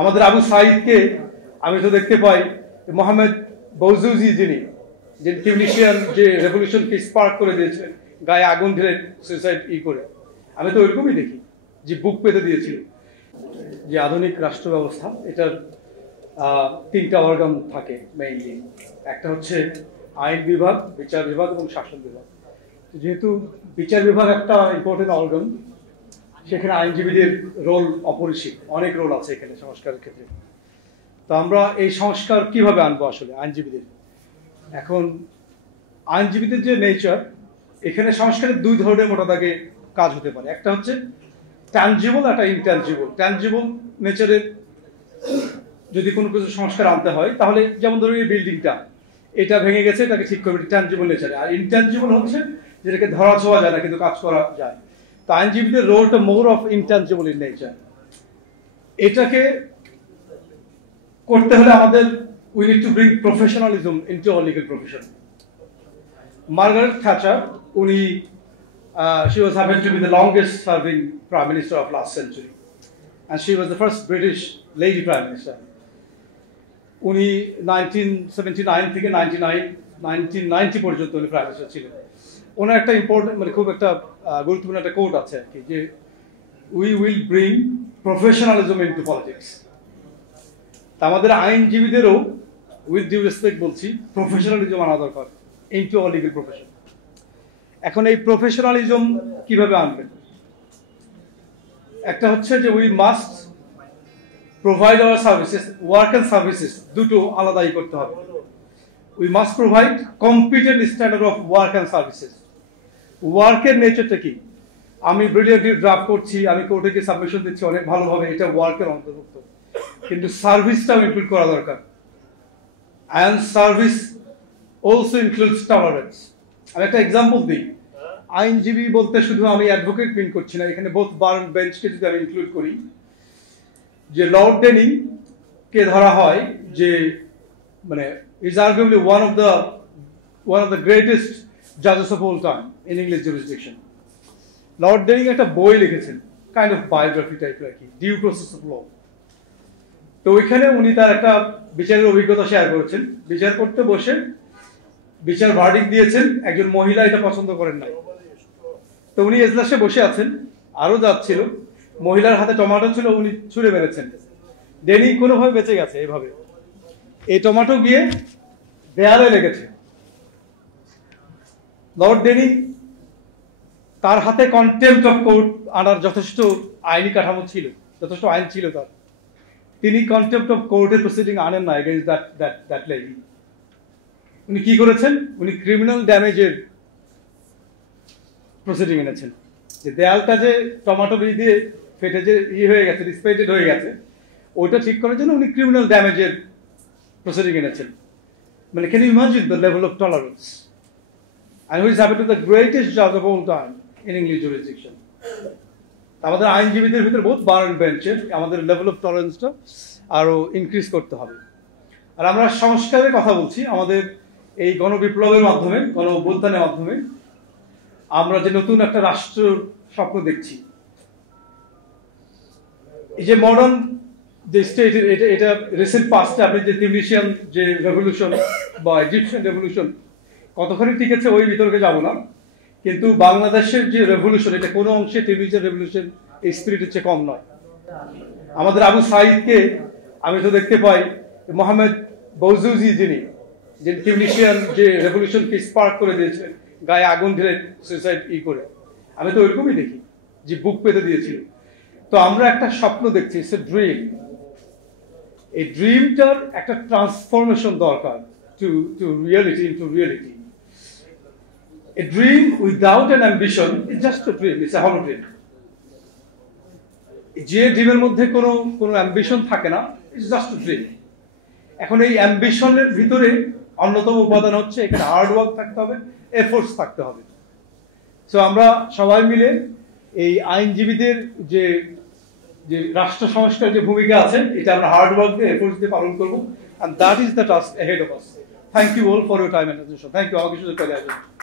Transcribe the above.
আমাদের আবু সাঈদকে আমি তো দেখতে পাই মোহাম্মদ বৌজুজি যিনি টিউনিশিয়ান যে রেভলিউশনকে স্পার্ক করে দিয়েছিলেন, গায়ে আগুন ঢেলে সুইসাইড করে, আমি তো ওইরকমই দেখি যে বুক পেতে দিয়েছিল। যে আধুনিক রাষ্ট্র ব্যবস্থা, এটার তিনটা অর্গান থাকে মেইনলি। একটা হচ্ছে আইন বিভাগ, বিচার বিভাগ এবং শাসন বিভাগ। যেহেতু বিচার বিভাগ একটা ইম্পর্টেন্ট অর্গান, সেখানে আইনজীবীদের রোল অপরিসীম, অনেক রোল আছে এখানে সংস্কারের ক্ষেত্রে। তো আমরা এই সংস্কার কিভাবে আনবো আসলে আইনজীবীদের? এখন আইনজীবীদের যে নেচার, এখানে সংস্কারের দুই ধরনের মোটা দাগে কাজ হতে পারে। একটা হচ্ছে ট্যানজিবল, একটা ইনট্যানজিবল। ট্যানজিবল নেচারের যদি কোনো কিছু সংস্কার আনতে হয়, তাহলে যেমন ধরুন এই বিল্ডিংটা, এটা ভেঙে গেছে, এটাকে ঠিক করবে, ট্যানজিবল নেচারে। আর ইনট্যানজিবল হচ্ছে যেটাকে ধরা ছোঁয়া যায় না কিন্তু কাজ করা যায়। তো আইনজীবীদের রোলটা more of intangible in nature. এটাকে করতে হলে আমাদের we need to bring professionalism into our legal profession. Margaret Thatcher, she was happened to be the longest serving prime minister of last century, and she was the first British lady prime minister. 1979 থেকে 1990 পর্যন্ত উনি prime minister ছিলেন। ওনার একটা important, মানে খুব একটা গুরুত্বপূর্ণ একটা কোট আছে আর কি, যে we will bring professionalism into politics. আমাদের আইনজীবীদেরও উইথ ডিউ রেসপেক্ট বলছি, প্রফেশনালিজম আনা দরকার ইনটু আওয়ার লিগ্যাল প্রফেশন। এখন এই প্রফেশনালিজম কিভাবে আনবেন? একটা হচ্ছে যে we must provide hour services, work and services দুটো আলাদাই করতে হবে। We must provide competent standard of work and services. ওয়ার্কের নেচারটা কি? আমি ব্রিলিয়ান্টলি ড্রাফট করছি, আমি কোর্টে গিয়ে সাবমিশন দিচ্ছি অনেক ভালোভাবে, এটা ওয়ার্কের অন্তর্ভুক্ত, কিন্তু সার্ভিসটাও ইনক্লুড করা দরকার। And service also includes tolerance. আমি একটা এক্সাম্পল দিই। আইনজীবী বলতে শুধু আমি অ্যাডভোকেট মিন করছি না, এখানে বোথ বার এন্ড বেঞ্চকে যদি আমি ইনক্লুড করি, যে লর্ড ডেনিং কে ধরা হয় যে মানে is arguably one of the greatest জাজেস of all time in English jurisdiction. Lord Denning একটা বই লিখেছেন, কাইন্ড অফ বায়োগ্রাফি টাইপের আর কি, ডিউ প্রসেস অফ ল। তো ওইখানে উনি তার একটা বিচারের অভিজ্ঞতা শেয়ার করেছেন। বিচার করতে বসে বিচার ভার্ডিক্ট দিয়েছেন, একজন মহিলা এটা পছন্দ করেন নাই। তো উনি এজলাসে বসে আছেন, আরো যাচ্ছিল, মহিলার হাতে টমেটো ছিল, উনি ছুঁড়ে মেরেছেন। ডেনিং কোনোভাবে বেঁচে গেছে। এভাবে এই টমেটো গিয়ে দেয়ালে লেগেছে। লর্ড ডেনিং, তার হাতে কন্টেম্প্ট অফ কোর্ট আনার যথেষ্ট আইনি কাঠামো ছিল, যথেষ্ট আইন ছিল তার। তিনি কন্টেম্প্ট অফ কোর্টের প্রসিডিং আনেন না এগেইনস্ট দ্যাট লেডি। উনি কি করেছেন? উনি ক্রিমিনাল ড্যামেজের প্রসিডিং এনেছেন। যে দেয়ালটা যে টমেটো দিয়ে ফেটে যে হয়ে গেছে, ডিসপেন্টেড হয়ে গেছে, ওইটা ঠিক করার জন্য উনি ক্রিমিনাল ড্যামেজের প্রসিডিং এনেছেন। মানে can you imagine the level of tolerance? and who is happened to the greatest judge of all time in English jurisdiction. আমাদের আইনজীবীদের ভিতরে বহুত বার এন্ড বেঞ্চের আমাদের লেভেল অফ টলারেন্সটা আরো ইনক্রিজ করতে হবে। আর আমরা সংস্কারের কথা বলছি, আমাদের এই গণবিপ্লবের মাধ্যমে, গণ অভ্যুত্থানের মাধ্যমে আমরা যে নতুন একটা রাষ্ট্র স্বপ্ন দেখছি। এই যে মডার্ন যে স্টেট, এটা রিসেন্ট পাস্টে আপনি যে টিউনিশিয়ান যে রেভলিউশন বা ইজিপশিয়ান রেভলিউশন কতখানি টিকেছে ওই বিতর্কে যাব না, কিন্তু বাংলাদেশের যে রেভলিউশন, এটা কোনো অংশে টিউনিশিয়ান রেভলিউশন এই স্পিরিটের চেয়ে কম নয়। আমাদের আবু সাঈদকে আমি তো দেখতে পাই মোহাম্মদ বৌজুজি যিনি টিউনিশিয়ান যে রেভলিউশনকে স্পার্ক করে দিয়েছিলেন, গায়ে আগুন ঢেলে সুইসাইড করে, আমি তো ওইরকমই দেখি যে বুক পেতে দিয়েছিল। তো আমরা একটা স্বপ্ন দেখছি, ইটস এ ড্রিম। এই ড্রিমটার একটা ট্রান্সফরমেশন দরকার to reality, into reality. A dream without an ambition is just a dream, it's a hollow dream. যে ড্রিমের মধ্যে কোনো অ্যাম্বিশন থাকে না, ইটস জাস্ট আ ড্রিম। এখন এই অ্যাম্বিশনের ভিতরে অন্যতম উপাদান হচ্ছে এখানে হার্ড ওয়ার্ক থাকতে হবে, এফোর্টস থাকতে হবে। সো আমরা সবাই মিলে এই আইনজীবীদের যে রাষ্ট্র সংস্কার যে ভূমিকা আছে, এটা আমরা হার্ড ওয়ার্ক দিয়ে, এফোর্টস দিয়ে পালন করবো, and that is the task ahead of us. Thank you all for your time and attention. Thank you. আমাকে সুযোগ করে দেওয়ার জন্য।